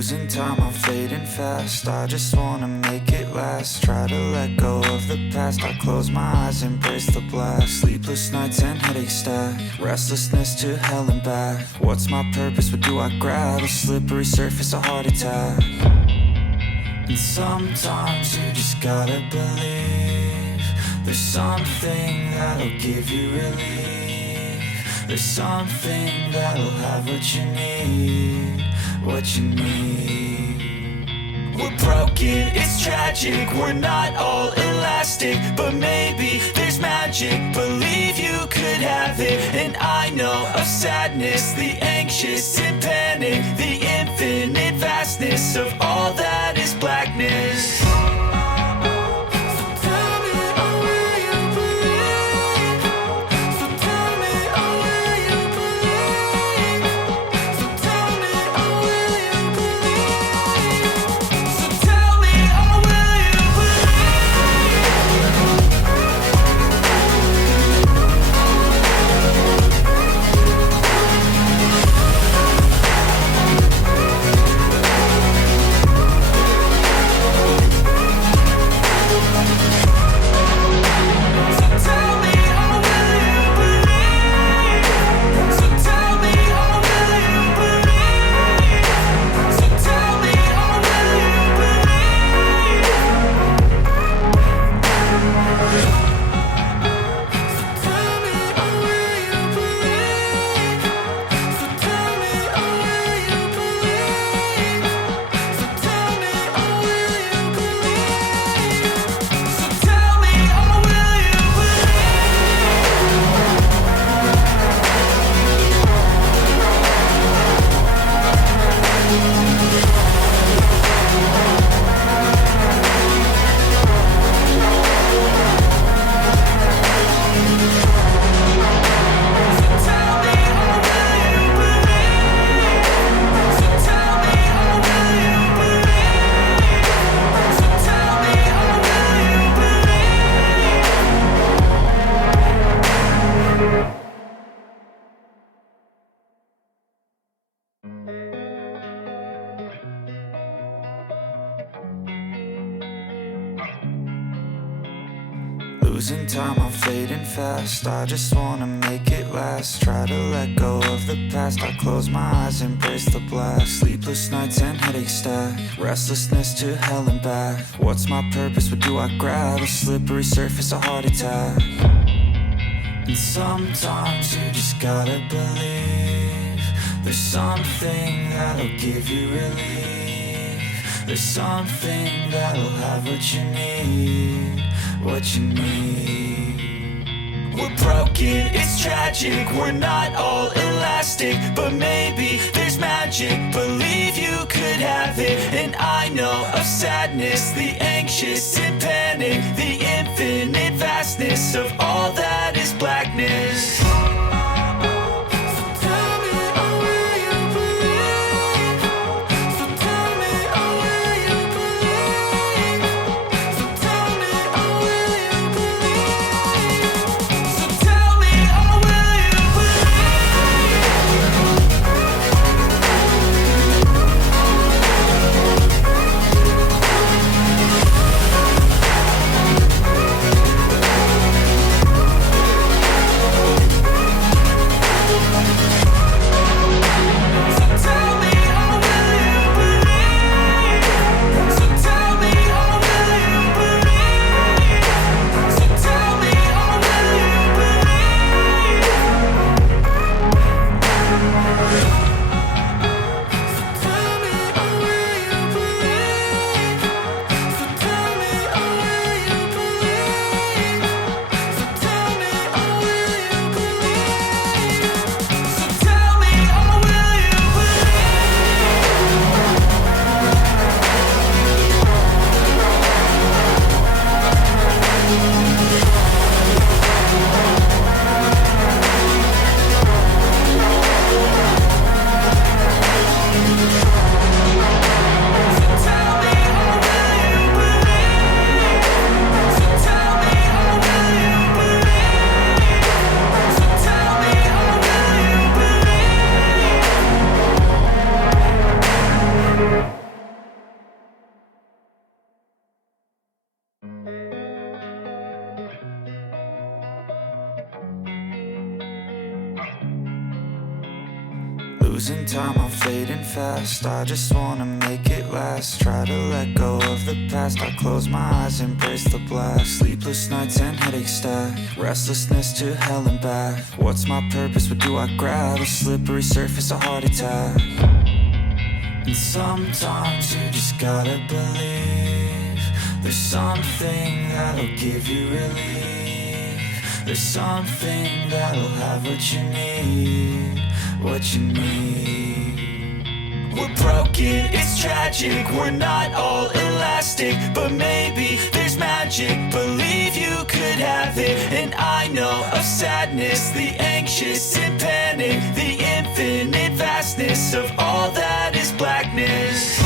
Losing time, I'm fading fast. I just wanna make it last. Try to let go of the past. I close my eyes, embrace the blast. Sleepless nights and headaches stack. Restlessness to hell and back. What's my purpose? What do I grab? A slippery surface, a heart attack. And sometimes you just gotta believe there's something that'll give you relief. There's something that'll have what you need, what you need. We're broken, it's tragic, we're not all elastic, but maybe there's magic, believe you could have it. And I know of sadness, the anxious and panic, the infinite vastness of all that is blackness. Losing time, I'm fading fast. I just wanna make it last. Try to let go of the past. I close my eyes, embrace the blast. Sleepless nights and headaches stack. Restlessness to hell and back. What's my purpose? What do I grab? A slippery surface, a heart attack. And sometimes you just gotta believe there's something that'll give you relief. There's something that'll have what you need, what you need. We're broken, it's tragic, we're not all elastic, but maybe there's magic, believe you could have it. And I know of sadness, the anxious and panic, the infinite vastness of all that is blackness. time, I'm fading fast. I just wanna make it last. Try to let go of the past. I close my eyes, embrace the blast. Sleepless nights and headaches stack. Restlessness to hell and back. What's my purpose? What do I grab? A slippery surface, a heart attack. And sometimes you just gotta believe there's something that'll give you relief. There's something that'll have what you need, what you need. We're broken, it's tragic, we're not all elastic, but maybe there's magic. Believe you could have it, and I know of sadness, the anxious and panic, the infinite vastness of all that is blackness.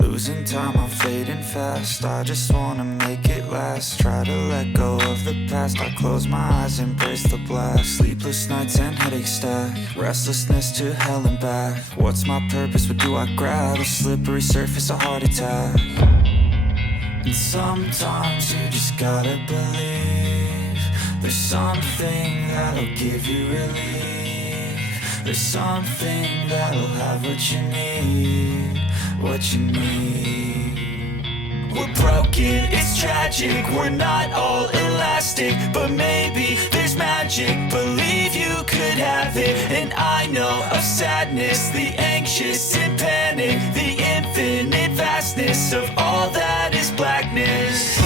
Losing time, I'm fading fast. I just wanna make it last. Try to let go of the past. I close my eyes, embrace the blast. Sleepless nights and headaches stack. Restlessness to hell and back. What's my purpose? What do I grab? A slippery surface, a heart attack. And sometimes you just gotta believe there's something that'll give you relief. There's something that'll have what you need, what you need. We're broken, it's tragic, we're not all elastic, but maybe there's magic. Believe you could have it, and I know of sadness, the anxious and panic, the infinite vastness of all that is blackness.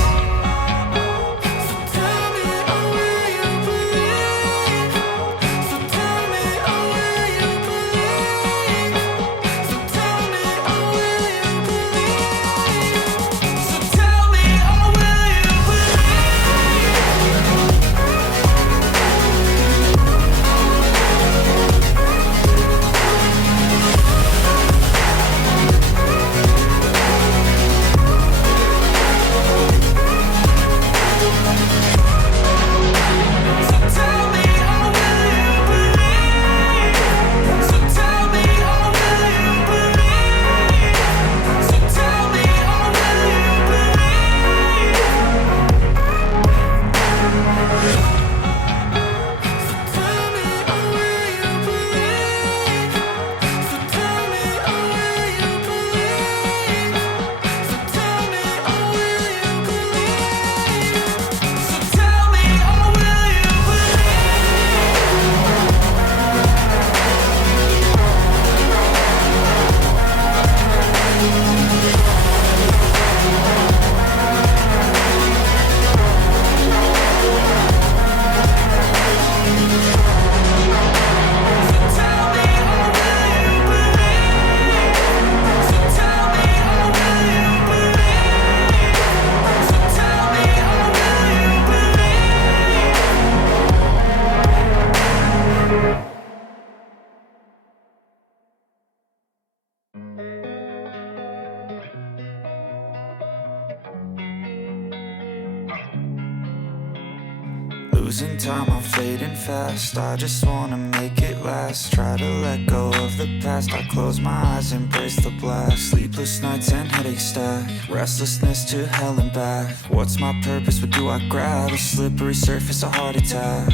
Losing time, I'm fading fast. I just wanna make it last. Try to let go of the past. I close my eyes, embrace the blast. Sleepless nights and headaches stack. Restlessness to hell and back. What's my purpose? What do I grab? A slippery surface, a heart attack.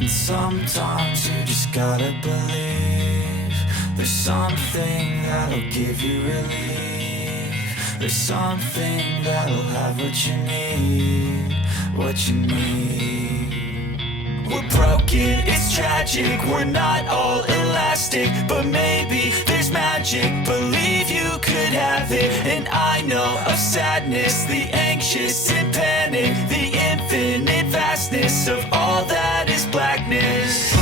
And sometimes you just gotta believe there's something that'll give you relief. There's something that'll have what you need, what you need. We're broken, it's tragic, we're not all elastic, but maybe there's magic. Believe you could have it, and I know of sadness, the anxious and panic, the infinite vastness of all that is blackness.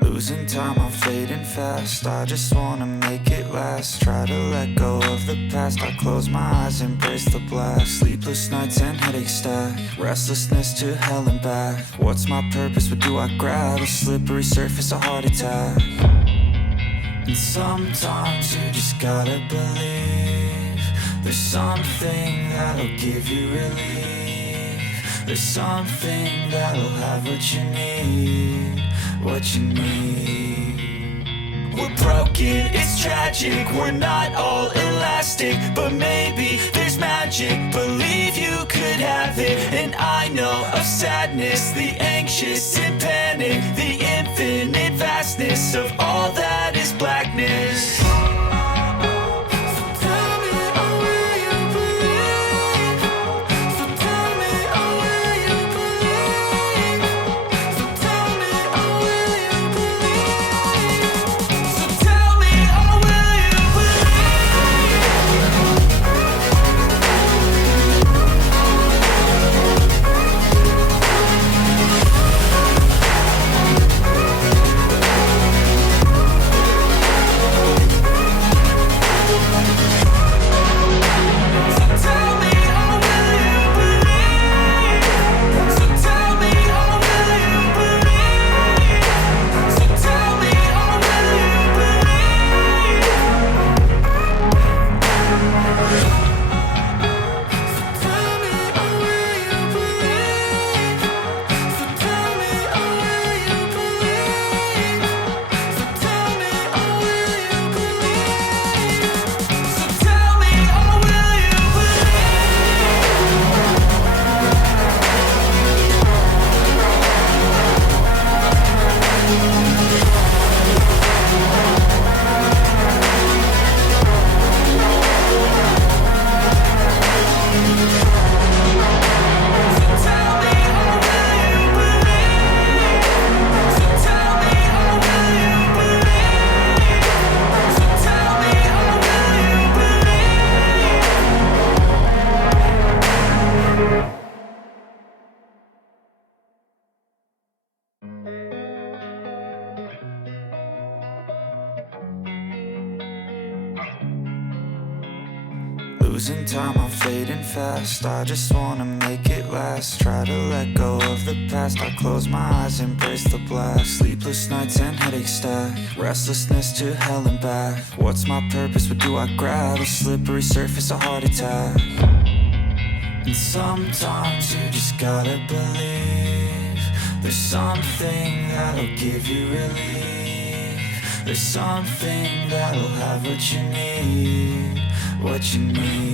Losing time, I'm fading fast. I just wanna make it last. Try to let go of the past. I close my eyes, embrace the blast. Sleepless nights and headaches stack. Restlessness to hell and back. What's my purpose? What do I grab? A slippery surface, a heart attack. And sometimes you just gotta believe there's something that'll give you relief. There's something that'll have what you need, what you need. We're broken, it's tragic, we're not all elastic, but maybe there's magic. Believe you could have it, and I know of sadness, the anxious and panic, the infinite vastness of all that is blackness. Losing time, I'm fading fast. I just wanna make it last. Try to let go of the past. I close my eyes, embrace the blast. Sleepless nights and headache stack. Restlessness to hell and back. What's my purpose? What do I grab? A slippery surface, a heart attack. And sometimes you just gotta believe there's something that'll give you relief. There's something that'll have what you need, what you need.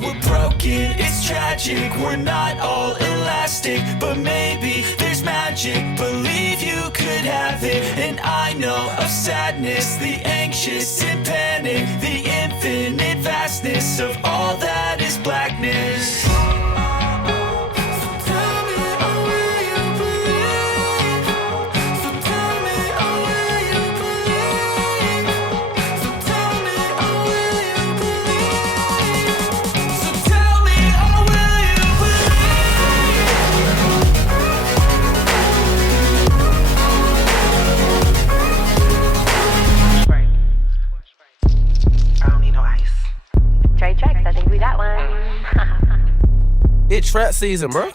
We're broken, it's tragic, we're not all elastic, but maybe there's magic. Believe you could have it, and I know of sadness, the anxious and panic, the infinite vastness of all that is blackness. It's trap season, bro.